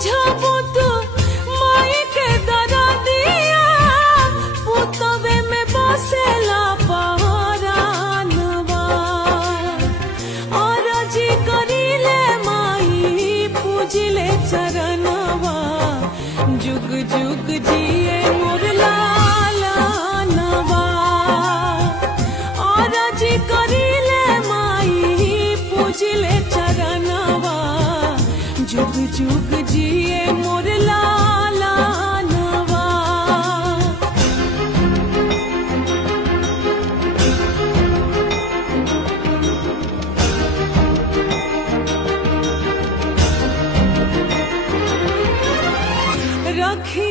बुझबू तू माई के दरा दिया पुतवे में बसेला पहरानवा और जी करीले माई पूजिले चरणवा जुग जुग जिए मोर लालनवा और जी करीले माई पूजिले चरणवा जुग जुग जिए मोर लालनवा। रखी